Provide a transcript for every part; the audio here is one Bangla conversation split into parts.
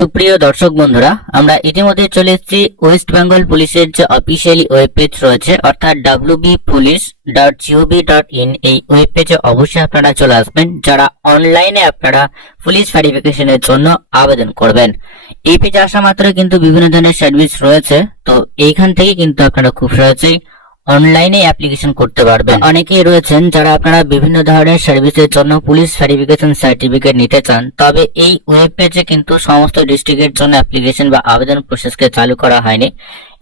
সুপ্রিয় দর্শক বন্ধুরা, আমরা ইতিমধ্যে চলে এসেছি ওয়েস্ট বেঙ্গল পুলিশের যে অফিসিয়ালি ওয়েব পেজ রয়েছে অর্থাৎ wbpolice.gov.in। এই ওয়েব পেজে অবশ্যই আপনারা চলে আসবেন যারা অনলাইনে আপনারা পুলিশ ভেরিফিকেশনের জন্য আবেদন করবেন। এই পেজে আসা মাত্র কিন্তু বিভিন্ন ধরনের সার্ভিস রয়েছে, তো এইখান থেকে কিন্তু আপনারা খুব সহজেই অনলাইনে অ্যাপ্লিকেশন করতে পারবেন। অনেকেই রয়েছেন যারা আপনারা বিভিন্ন ধরনের সার্ভিসের জন্য পুলিশ ভেরিফিকেশন সার্টিফিকেট নিতে চান, তবে এই ওয়েব পেজে কিন্তু সমস্ত ডিস্ট্রিক্টের জন্য অ্যাপ্লিকেশন বা আবেদন প্রসেসকে চালু করা হয়নি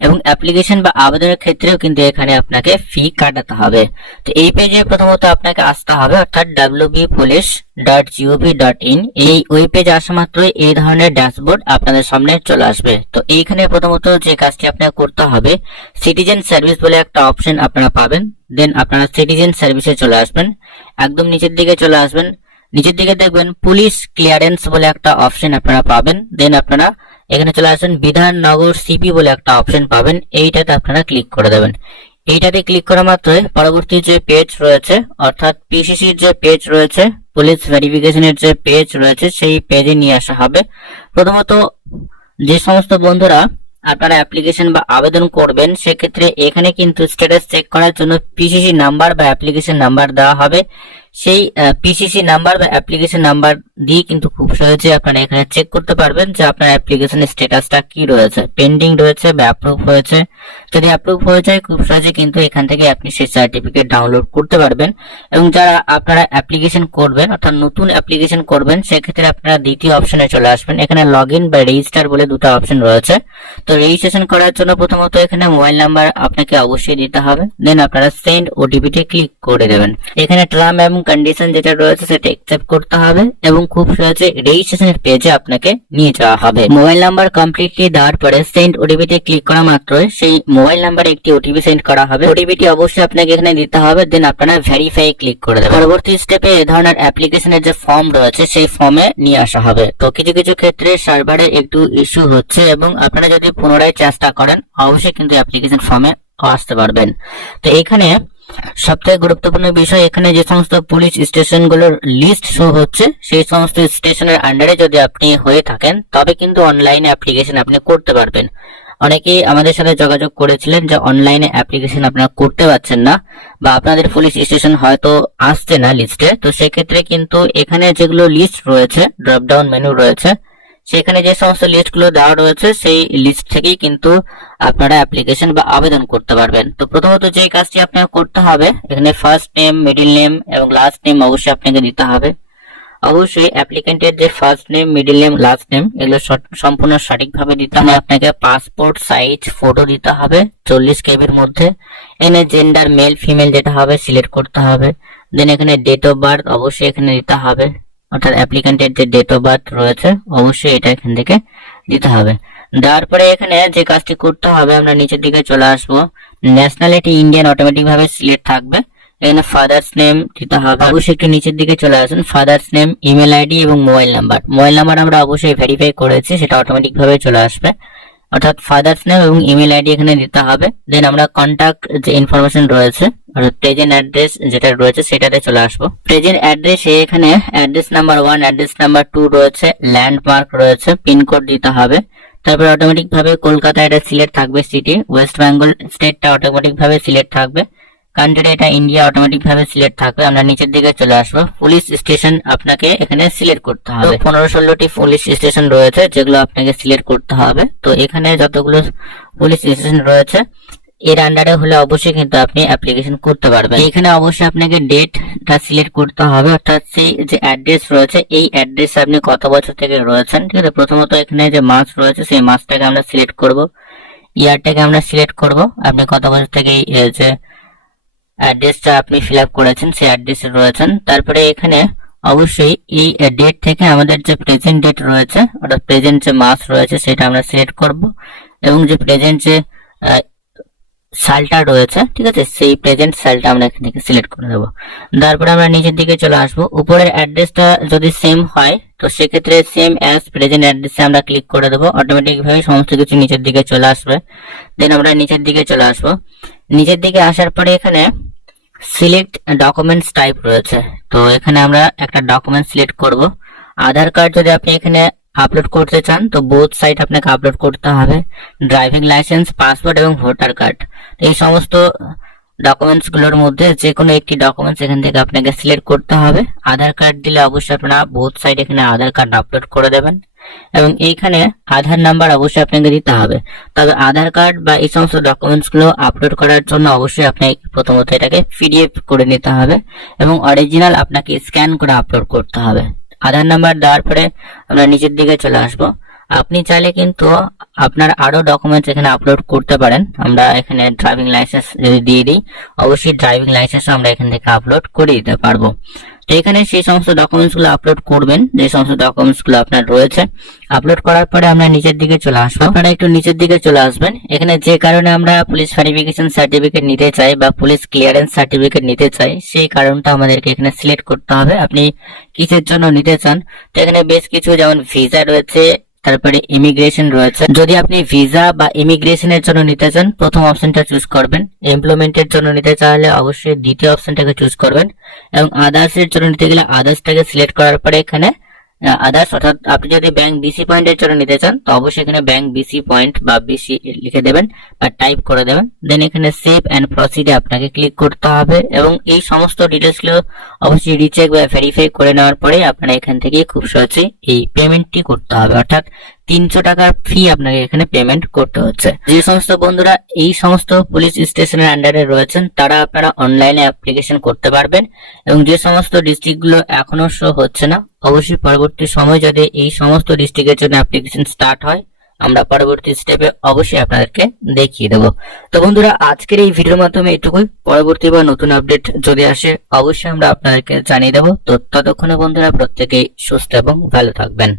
এবং অ্যাপ্লিকেশন বা আবেদনের ক্ষেত্রেও কিন্তু এখানে আপনাকে ফি কাটাতে হবে। তো এই পেজে প্রথমত আপনাকে আসতে হবে অর্থাৎ wbpolice.gov.in। এই ওয়েব পেজে আসা মাত্রই এই ধরনের ড্যাশবোর্ড আপনাদের সামনে চলে আসবে। তো এইখানে প্রথমত যে কাজটি আপনাকে করতে হবে, সিটিজেন সার্ভিস বলে একটা অপশন আপনারা পাবেন। দেন আপনারা সিটিজেন সার্ভিসে চলে আসবেন, একদম নিচের দিকে চলে আসবেন। নিচের দিকে দেখবেন পুলিশ ক্লিয়ারেন্স বলে একটা অপশন আপনারা পাবেন। দেন আপনারা এখানে চলে আসবেন বিধাননগর সিপি বলে একটা অপশন পাবেন, এইটাতে আপনারা ক্লিক করে দেবেন। এইটাতে ক্লিক করা মাত্রই পরবর্তী যে পেজ রয়েছে অর্থাৎ পিসিসির যে পেজ রয়েছে, পুলিশ ভেরিফিকেশনের যে পেজ রয়েছে, সেই পেজে নিয়ে আসা হবে। প্রথমত যে সমস্ত বন্ধুরা আপনারা অ্যাপ্লিকেশন বা আবেদন করবেন সেক্ষেত্রে এখানে কিন্তু স্ট্যাটাস চেক করার জন্য পিসিসি নাম্বার বা অ্যাপ্লিকেশন নাম্বার দেওয়া হবে। সেই পিসিসি নাম্বার বা অ্যাপ্লিকেশন নাম্বার দিয়ে কিন্তু খুব সহজে আপনারা এখানে চেক করতে পারবেন যে আপনার অ্যাপ্লিকেশনের স্ট্যাটাসটা কি রয়েছে, পেন্ডিং রয়েছে বা অ্যাপ্রুভ হয়েছে। যদি অ্যাপ্রুভ হয়ে যায় খুব সহজে কিন্তু এখান থেকে আপনি সেই সার্টিফিকেট ডাউনলোড করতে পারবেন। এবং যারা আপনারা অ্যাপ্লিকেশন করবেন অর্থাৎ নতুন অ্যাপ্লিকেশন করবেন সেক্ষেত্রে আপনারা দ্বিতীয় অপশনে চলে আসবেন। এখানে লগ ইন বা রেজিস্টার বলে দুটো অপশন রয়েছে। তো রেজিস্ট্রেশন করার জন্য প্রথমত এখানে মোবাইল নাম্বার আপনাকে অবশ্যই দিতে হবে। দেন আপনারা সেন্ড ওটিপি তে ক্লিক করে দেবেন। এখানে টার্ম এবং কন্ডিশন যেটা রয়েছে সেটা অ্যাকসেপ্ট করতে হবে এবং খুব সহজে রেজিস্ট্রেশনের পেজে আপনাকে নিয়ে যাওয়া হবে। মোবাইল নাম্বার কমপ্লিটলি দেওয়ার পরে সেন্ড ওটিপি তে ক্লিক করা মাত্রই সেই মোবাইল নাম্বারে একটি ওটিপি সেন্ড করা হবে। ওটিপিটি অবশ্যই আপনাকে এখানে দিতে হবে। দেন আপনারা ভেরিফাই ক্লিক করে দেবেন। পরবর্তী স্টেপে এই ধরনের অ্যাপ্লিকেশনের যে ফর্ম রয়েছে সেই ফর্মে নিয়ে আসা হবে। তো কিছু কিছু ক্ষেত্রে সার্ভারে একটু ইস্যু হচ্ছে এবং আপনারা যদি পুনরায় চেষ্টা করেন অবশ্যই কিন্তু অ্যাপ্লিকেশন ফর্মে আসতে পারবেন। তো এখানে সবথেকে গুরুত্বপূর্ণ বিষয়, এখানে যে সমস্ত পুলিশ স্টেশনগুলোর লিস্ট শো হচ্ছে সেই সমস্ত স্টেশনের আন্ডারে যদি আপনি হয়ে থাকেন তবে কিন্তু অনলাইনে অ্যাপ্লিকেশন আপনি করতে পারবেন। অনেকেই আমাদের সাথে যোগাযোগ করেছিলেন যে অনলাইনে অ্যাপ্লিকেশন আপনারা করতে পারছেন না বা আপনাদের পুলিশ স্টেশন হয়তো আসছে না লিস্টে। তো সেক্ষেত্রে কিন্তু এখানে যেগুলো লিস্ট রয়েছে, ড্রপ ডাউন মেনু রয়েছে, সেখানে যে সমস্ত লিস্টগুলো দেওয়া রয়েছে সেই লিস্ট থেকেই কিন্তু আপনারা অ্যাপ্লিকেশন বা আবেদন করতে পারবেন। তো প্রথমত যে কাজটি আপনাকে করতে হবে, এখানে ফার্স্ট নেম, মিডল নেম এবং লাস্ট নেম অবশ্যই আপনাকে দিতে হবে। অবশ্যই অ্যাপ্লিকেন্টের যে first name, middle name, last name এগুলো সম্পূর্ণ সঠিকভাবে দিতে হবে। আপনাকে পাসপোর্ট সাইজ ফটো দিতে হবে 40 কেবির মধ্যে। এখানে জেন্ডার মেল ফিমেল যেটা হবে সিলেক্ট করতে হবে। দেন এখানে ডেট অফ বার্থ অবশ্যই এখানে দিতে হবে, অর্থাৎ অ্যাপ্লিকেন্টের যে ডেট অফ বার্থ রয়েছে অবশ্যই এটা এখান থেকে দিতে হবে। দেওয়ার পরে এখানে যে কাজটি করতে হবে, আমরা নিচের দিকে চলে আসবো। ন্যাশনালিটি ইন্ডিয়ান অটোমেটিক ভাবে সিলেক্ট থাকবে। এখানে ফাদার্স নেম দিতে হবে, অবশ্যই একটু নিচের দিকে চলে আসুন। ফাদার্স নেম, ইমেল আইডি এবং মোবাইল নাম্বার। মোবাইল নাম্বার আমরা অবশ্যই ভেরিফাই করেছি, সেটা অটোমেটিক ভাবে চলে আসবে, অর্থাৎ ফাদার্স নেম এবং ইমেল আইডি এখানে দিতে হবে। দেন আমরা কন্ট্যাক্ট যে ইনফরমেশন রয়েছে অর্থাৎ প্রেজেন্ট অ্যাড্রেস যেটা রয়েছে সেটাতে চলে আসবো। প্রেজেন্ট অ্যাড্রেস এখানে অ্যাড্রেস নাম্বার 1, অ্যাড্রেস নাম্বার 2 রয়েছে, ল্যান্ডমার্ক রয়েছে, পিনকোড দিতে হবে। তারপর অটোমেটিক ভাবে কলকাতা এটা সিলেক্ট থাকবে, সিটি ওয়েস্ট বেঙ্গল স্টেটটা অটোমেটিক ভাবে সিলেক্ট থাকবে, কান্ট্রি এটা ইন্ডিয়া অটোমেটিক ভাবে সিলেক্ট থাকবে। আমরা নিচের দিকে চলে আসবো। পুলিশ স্টেশন আপনাকে এখানে সিলেক্ট করতে হবে। 15-16টি পুলিশ স্টেশন রয়েছে যেগুলো আপনাকে সিলেক্ট করতে হবে। তো এখানে যতগুলো পুলিশ স্টেশন রয়েছে এর আন্ডারে হলে অবশ্যই কিন্তু আপনি অ্যাপ্লিকেশন করতে পারবেন। এখানে অবশ্যই আপনাকে ডেটটা সিলেক্ট করতে হবে, অর্থাৎ সেই যে অ্যাড্রেস রয়েছে এই অ্যাড্রেস আপনি কত বছর থেকে রয়েছেন। ঠিক আছে, প্রথমত এখানে যে মাস রয়েছে সেই মাসটাকে আমরা সিলেক্ট করব, ইয়ারটাকে আমরা সিলেক্ট করব, আপনি কত বছর থেকে যে অ্যাড্রেসটা আপনি ফিল আপ করেছেন সেই অ্যাড্রেসে রয়েছেন। তারপরে এখানে অবশ্যই এই ডেট থেকে আমাদের যে প্রেজেন্ট ডেট রয়েছে অর্থাৎ প্রেজেন্ট যে মাস রয়েছে সেটা আমরা সিলেক্ট করব এবং যে প্রেজেন্ট যে সালটা রয়েছে, ঠিক আছে, সেই প্রেজেন্ট সালটা আমরা এখান থেকে সিলেক্ট করে দেবো। তারপরে আমরা নিচের দিকে চলে আসবো। উপরের অ্যাড্রেসটা যদি সেম হয় তো সেক্ষেত্রে সেম অ্যাজ প্রেজেন্ট অ্যাড্রেসে আমরা ক্লিক করে দেবো, অটোমেটিক ভাবে সমস্ত কিছু নিচের দিকে চলে আসবে। দেন আমরা নিচের দিকে চলে আসবো। নিচের দিকে আসার পরে এখানে সিলেক্ট ডকুমেন্টস টাইপ রয়েছে, তো এখানে আমরা একটা ডকুমেন্ট সিলেক্ট করব। আধার কার্ড যদি আপনি এখানে আপলোড করতে চান তো বোথ সাইড আপনাকে আপলোড করতে হবে। ড্রাইভিং লাইসেন্স, পাসপোর্ট এবং ভোটার কার্ড, এই সমস্ত ডকুমেন্টস গুলোর মধ্যে যে কোনো একটি ডকুমেন্টস এখান থেকে আপনাকে সিলেক্ট করতে হবে। আধার কার্ড দিলে অবশ্যই আপনারা বোথ সাইড এখানে আধার কার্ড আপলোড করে দেবেন এবং এইখানে আধার নাম্বার অবশ্যই আপনাকে দিতে হবে। তবে আধার কার্ড বা এই সমস্ত ডকুমেন্টস গুলো আপলোড করার জন্য অবশ্যই আপনাকে প্রথমত এটাকে পিডিএফ করে নিতে হবে এবং অরিজিনাল আপনাকে স্ক্যান করে আপলোড করতে হবে। আধার নাম্বার দেওয়ার পরে আমরা নিচের দিকে চলে আসব। আপনি চাইলে কিন্তু আপনার আরো ডকুমেন্টস এখানে আপলোড করতে পারেন। আমরা এখানে ড্রাইভিং লাইসেন্স যদি দিয়ে দিই, অবশ্যই ড্রাইভিং লাইসেন্স আমরা এখান থেকে আপলোড করে দিতে পারবো। তো এখানে সেই সমস্ত ডকুমেন্টস গুলো আপলোড করবেন যে সমস্ত ডকুমেন্টস গুলো আপনার রয়েছে। আপলোড করার পরে আমরা নিচের দিকে চলে আসবো। আপনারা একটু নিচের দিকে চলে আসবেন। এখানে যে কারণে আমরা পুলিশ ভেরিফিকেশন সার্টিফিকেট নিতে চাই বা পুলিশ ক্লিয়ারেন্স সার্টিফিকেট নিতে চাই, সেই কারণটা আমাদেরকে এখানে সিলেক্ট করতে হবে। আপনি কিসের জন্য নিতে চান, তো এখানে বেশ কিছু যেমন ভিসা রয়েছে, তারপরে ইমিগ্রেশন রয়েছে। যদি আপনি ভিসা বা ইমিগ্রেশনের জন্য নিতে চান প্রথম অপশনটা চুজ করবেন। এমপ্লয়মেন্টের জন্য নিতে চাইলে অবশ্যই দ্বিতীয় অপশনটাকে চুজ করবেন এবং আদার্স এর জন্য নিতে গেলে আদার্সটাকে সিলেক্ট করার পরে এখানে আদার্স, অর্থাৎ আপনি যদি ব্যাংক বিসি পয়েন্টের জন্য নিতে চান তো অবশ্যই এখানে ব্যাংক বিসি পয়েন্ট বা বিসি লিখে দেবেন বা টাইপ করে দেবেন। দেন এখানে সেভ এন্ড প্রসিডে আপনাকে ক্লিক করতে হবে এবং এই সমস্ত ডিটেলস গুলো অবশ্যই রিচেক বা ভেরিফাই করে নেওয়ার পরে আপনারা এখান থেকে খুব সহজে এই পেমেন্টটি করতে হবে, অর্থাৎ 300 টাকার ফি আপনাকে এখানে পেমেন্ট করতে হচ্ছে। যে সমস্ত বন্ধুরা এই সমস্ত পুলিশ স্টেশনের আন্ডারে রয়েছেন তারা আপনারা অনলাইনে অ্যাপ্লিকেশন করতে পারবেন এবং যে সমস্ত ডিস্ট্রিক্ট গুলো এখনো শো হচ্ছে না, অবশ্যই পরবর্তী সময় যদি এই সমস্ত ডিস্ট্রিক্টের জন্য অ্যাপ্লিকেশন স্টার্ট হয় আমরা পরবর্তী স্টেপে অবশ্যই আপনাদেরকে দেখিয়ে দেবো। তো বন্ধুরা আজকের এই ভিডিওর মাধ্যমে এটুকুই। পরবর্তী বা নতুন আপডেট যদি আসে অবশ্যই আমরা আপনাদেরকে জানিয়ে দেবো। তো ততক্ষণে বন্ধুরা প্রত্যেকেই সুস্থ এবং ভালো থাকবেন।